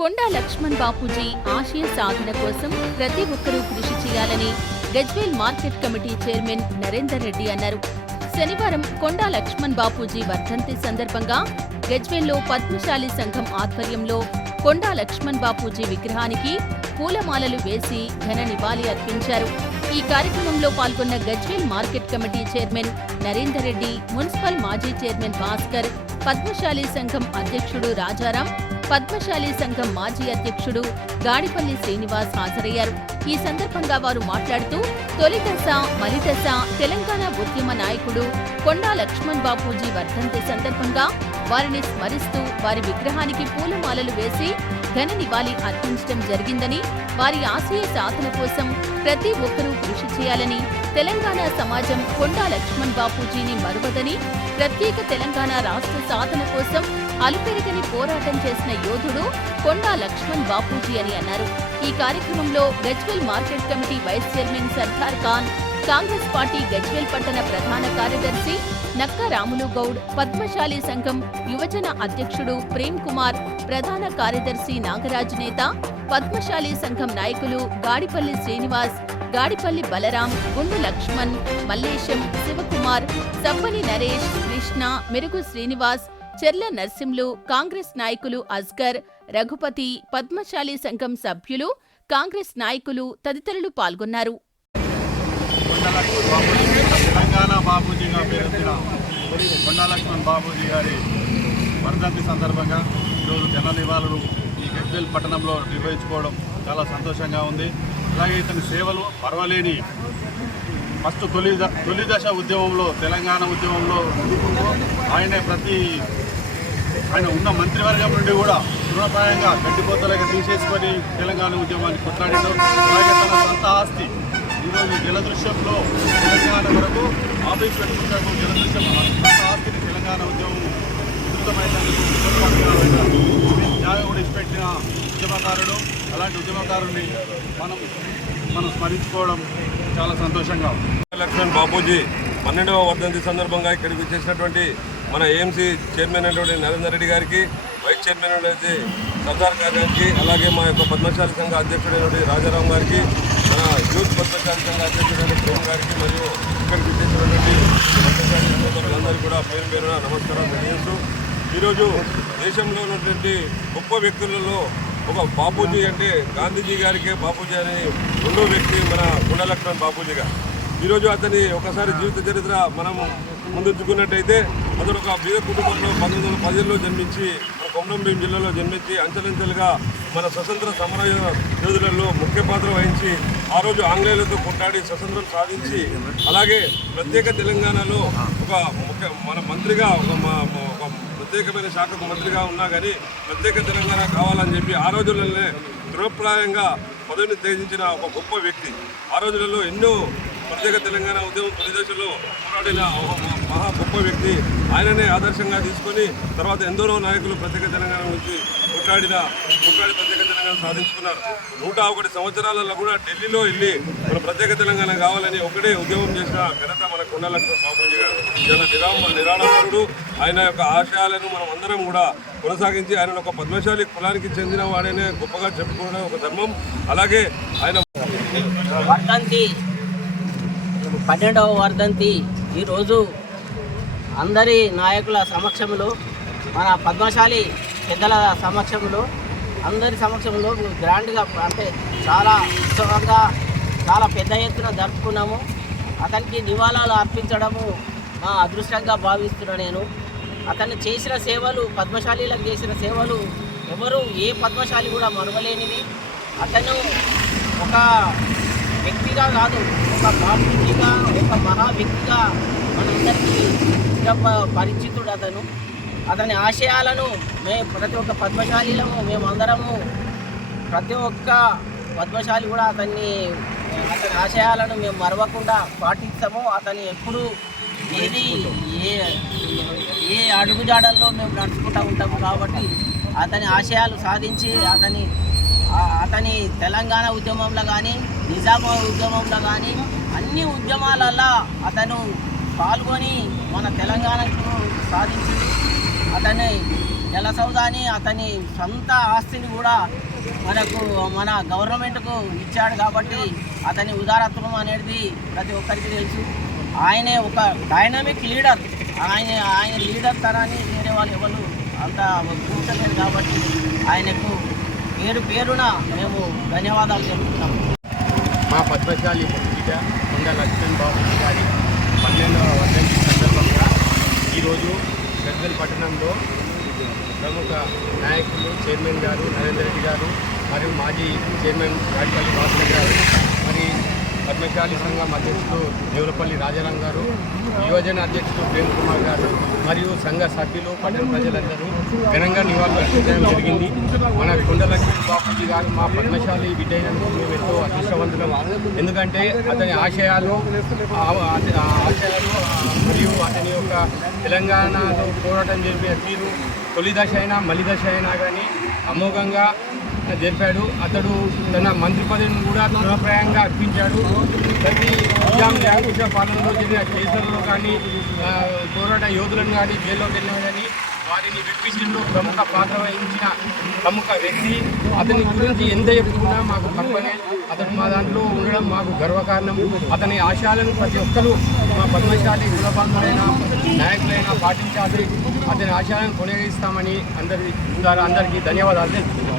కొండా లక్ష్మణ్ బాపూజీ ఆశయ సాధన కోసం ప్రతి ఒక్కరూ కృషి చేయాలని Gajwel market committee chairman Narender Reddy అన్నారు. శనివారం కొండా లక్ష్మణ్ బాపూజీ వర్ధంతి సందర్భంగా గజ్వేల్లో పద్మశాలి సంఘం ఆధ్వర్యంలో కొండా లక్ష్మణ్ బాపూజీ విగ్రహానికి పూలమాలలు వేసి ఘన నివాళి అర్పించారు. ఈ కార్యక్రమంలో పాల్గొన్న Gajwel market committee chairman Narender Reddy municipal మాజీ చైర్మన్ భాస్కర్ పద్మశాలి సంఘం అధ్యక్షుడు రాజారాం పద్మశాలి సంఘం మాజీ అధ్యక్షుడు గాడిపల్లి శ్రీనివాస్ హాజరయ్యారు. ఈ సందర్భంగా వారు మాట్లాడుతూ తొలి దశ మలి తెలంగాణ ఉద్యమ నాయకుడు కొండా లక్ష్మణ్ బాపూజీ వర్ధంతి సందర్భంగా వారిని స్మరిస్తూ వారి విగ్రహానికి పూలమాలలు వేసి ఘన నివాళి అర్పించడం జరిగిందని వారి ఆశయ సాధన కోసం ప్రతి ఒక్కరూ కృషి చేయాలని తెలంగాణ సమాజం కొండా లక్ష్మణ్ బాపూజీని మరువదని ప్రత్యేక తెలంగాణ రాష్ట్ర సాధన కోసం అలుపెరగని పోరాటం చేసిన యోధుడు కొండా లక్ష్మణ్ బాపూజీ అని అన్నారు. ఈ కార్యక్రమంలో Gajwel market committee vice chairman Sardar Khan Congress party Gajwel పట్టణ ప్రధాన కార్యదర్శి నక్క రాములు గౌడ్ పద్మశాలి సంఘం యువజన అధ్యక్షుడు ప్రేమ్ కుమార్ ప్రధాన కార్యదర్శి నాగరాజు నేత పద్మశాలి సంఘం నాయకులు గాడిపల్లి శ్రీనివాస్ గాడిపల్లి బలరాం గుండు లక్ష్మణ్ మల్లేశం శివకుమార్ సబ్బని నరేష్ కృష్ణ మెరుగు శ్రీనివాస్ చెర్ల నర్సింలు కాంగ్రెస్ నాయకులు అస్గర్ రఘుపతి పద్మశాలి సంఘం సభ్యులు కాంగ్రెస్ నాయకులు తదితరులు పాల్గొన్నారు. కొండలక్ష్మణ్ బాబూజీ తెలంగాణ బాబూజీగా పేరొందిన కొండలక్ష్మణ్ బాబూజీ గారి వర్ధంతి సందర్భంగా ఈరోజు జన నివాళులు ఈ గజ్వేల్ పట్టణంలో నిర్వహించుకోవడం చాలా సంతోషంగా ఉంది. అలాగే ఇతని సేవలు పర్వలేని ఫస్ట్ తొలి ద- తొలి దశ ఉద్యమంలో తెలంగాణ ఉద్యమంలో ఆయనే ప్రతి ఆయన ఉన్న మంత్రివర్గం నుండి కూడా తృణప్రాయంగా గడ్డిపోతలేక తీసేసుకొని తెలంగాణ ఉద్యమాన్ని కొట్లాడాడు. అలాగే తన సొంత ఆస్తి ఈరోజు జలదృశ్యంలో తెలంగాణ వరకు ఆఫీస్ పెట్టుకుంటాము జలదృశ్యం సొంత ఆస్తిని తెలంగాణ ఉద్యమం ఉధృతమైనందుకు న్యాయం కూడా ఇచ్చిపెట్టిన ఉద్యమకారుడు. అలాంటి ఉద్యమకారుడిని మనం మనం స్మరించుకోవడం చాలా సంతోషంగా లక్ష్మణ్ బాపూజీ పన్నెండవ వర్ధంతి సందర్భంగా ఇక్కడికి వచ్చేసినటువంటి మన ఏఎంసీ చైర్మన్ అయినటువంటి నరేందర్ రెడ్డి గారికి వైస్ చైర్మన్ అయినటువంటి సర్దార్ గారికి అలాగే మా యొక్క పద్మశాలి సంఘ అధ్యక్షుడైనటువంటి రాజారాం గారికి మన యూత్ పద్మశాలి సంఘ అధ్యక్షుడైన ప్రేమ్ గారికి మరియు ఇక్కడికి వచ్చేసినటువంటి పద్మశాలి సోదరులందరికీ కూడా పేరు పేరున నమస్కారం తెలియజేస్తూ ఈరోజు దేశంలో ఉన్నటువంటి గొప్ప వ్యక్తులలో ఒక బాపూజీ అంటే గాంధీజీ గారికే బాపూజీ అని రెండో వ్యక్తి మన గుండలక్ష్మణ్ బాపూజీ గారు ఈరోజు అతని ఒకసారి జీవిత చరిత్ర మనము ముందుంచుకున్నట్టయితే అతడు ఒక బీద కుటుంబంలో పంతొమ్మిది వందల పదిలో జన్మించి మన కొమరంభీం జిల్లాలో జన్మించి అంచెలంచెలుగా మన స్వతంత్ర సమర యోధులలో ముఖ్య పాత్ర వహించి ఆ రోజు ఆంగ్లేయులతో కొట్లాడి స్వతంత్రం సాధించి అలాగే ప్రత్యేక తెలంగాణలో ఒక ముఖ్య మన మంత్రిగా ఒక ప్రత్యేకమైన శాఖకు మంత్రిగా ఉన్నా కానీ ప్రత్యేక తెలంగాణ కావాలని చెప్పి ఆ రోజులలోనే దృఢప్రాయంగా పదవిని త్యజించిన ఒక గొప్ప వ్యక్తి. ఆ రోజులలో ఎన్నో ప్రత్యేక తెలంగాణ ఉద్యమం తొలిదశలో పోరాడిన మహా గొప్ప వ్యక్తి. ఆయననే ఆదర్శంగా తీసుకొని తర్వాత ఎందరో నాయకులు ప్రత్యేక తెలంగాణ గురించి కొట్లాడిన కొట్లాడి ప్రత్యేక తెలంగాణ సాధించుకున్నారు. నూట ఒకటి సంవత్సరాలలో కూడా ఢిల్లీలో వెళ్ళి మన ప్రత్యేక తెలంగాణ కావాలని ఒకటే ఉద్యమం చేసిన ఘనత మన కొండలక్ష్మణ బాబుజీ గారు. చాలా నిరామ నిరాడంబరుడు. ఆయన యొక్క ఆశయాలను మనం అందరం కూడా కొనసాగించి ఆయన ఒక పద్మశాలి కులానికి చెందిన వాడనే గొప్పగా చెప్పుకోవడం ఒక ధర్మం. అలాగే ఆయన పన్నెండవ వర్ధంతి. ఈరోజు అందరి నాయకుల సమక్షంలో మన పద్మశాలి పెద్దల సమక్షంలో అందరి సమక్షంలో గ్రాండ్గా అంటే చాలా ఉత్సవంగా చాలా పెద్ద ఎత్తున జరుపుకున్నాము. అతనికి నివాళాలు అర్పించడము మా అదృష్టంగా భావిస్తున్నా నేను. అతను చేసిన సేవలు పద్మశాలీలకు చేసిన సేవలు ఎవరు ఏ పద్మశాలి కూడా మరవలేనివి. అతను ఒక వ్యక్తిగా కాదు ఒక బాధ్యతగా ఒక మహా వ్యక్తిగా మనందరికీ పరిచితుడు అతను. అతని ఆశయాలను మేము ప్రతి ఒక్క పద్మశాలిలము మేమందరము ప్రతి ఒక్క పద్మశాలి కూడా అతన్ని అతని ఆశయాలను మేము మరవకుండా పాటిస్తాము. అతని ఎప్పుడు ఏది ఏ ఏ అడుగుజాడల్లో మేము నడుచుకుంటూ ఉంటాము కాబట్టి అతని ఆశయాలు సాధించి అతని అతని తెలంగాణ ఉద్యమంలో కానీ నిజామాబాద్ ఉద్యమంలో కానీ అన్ని ఉద్యమాలలో అతను పాల్గొని మన తెలంగాణకు సాధించింది. అతని జలసౌదాని అతని సొంత ఆస్తిని కూడా మనకు మన గవర్నమెంట్కు ఇచ్చాడు కాబట్టి అతని ఉదారత్వం అనేది ప్రతి ఒక్కరికి తెలుసు. ఆయనే ఒక డైనమిక్ లీడర్. ఆయన ఆయన లీడర్ తరాన్ని వేరే వాళ్ళు ఎవరు అంత కూర్చోలేదు కాబట్టి ఆయనకు పేరు పేరున మేము ధన్యవాదాలు తెలుపుతున్నాము మా పద్మశాలి బిడ్డ కొండ లక్ష్మణ్ బాబు గారి పన్నెండవ వర్ధంతి సందర్భంగా ఈరోజు గద్వెల్ పట్టణంలో ప్రముఖ నాయకులు చైర్మన్ గారు నరేందర్ రెడ్డి గారు మరియు మాజీ చైర్మన్ రాజపల్లి భాస్కర్ గారు. మరి పద్మశాలి సంఘం అధ్యక్షులు దేవులపల్లి రాజారాం గారు యువజన అధ్యక్షుడు ప్రేమ్ కుమార్ గారు మరియు సంఘ సభ్యులు పట్టణ ప్రజలందరూ ఘనంగా నివాళులు జరిగింది. మన కొండలక్ష్మి బాపూజీ గారు మా పద్మశాలి బిడ్డైనందుకు మేము ఎంతో అదృష్టవంతులం ఎందుకంటే అతని ఆశయాలు ఆశయాలు మరియు అతని యొక్క తెలంగాణలో పోరాటం జరిపే తీరు తొలి దశ అయినా మలి దశ అయినా కానీ అమోఘంగా జరిపాడు అతడు తన మంత్రి పదవిని కూడా తృణప్రాయంగా అర్పించాడు. ప్రతి నిజాం నిరంకుశ పాలనలో జరిగిన కేసులలో కానీ పోరాట యోధులను కానీ జైల్లోకి వెళ్ళిన కానీ వారిని విప్పించడంలో ప్రముఖ పాత్ర వహించిన ప్రముఖ వ్యక్తి. అతని గురించి ఎంత చెప్పుకున్నా మాకు తప్పనే. అతను మా దాంట్లో ఉండడం మాకు గర్వకారణం. అతని ఆశయాలను ప్రతి ఒక్కరూ మా పద్మశాలి కులబంధులైన నాయకులైనా పాటించాలి. అతని ఆశయాలను కొనసాగిస్తామని అందరి ద్వారా అందరికీ ధన్యవాదాలు తెలుపుతున్నాను.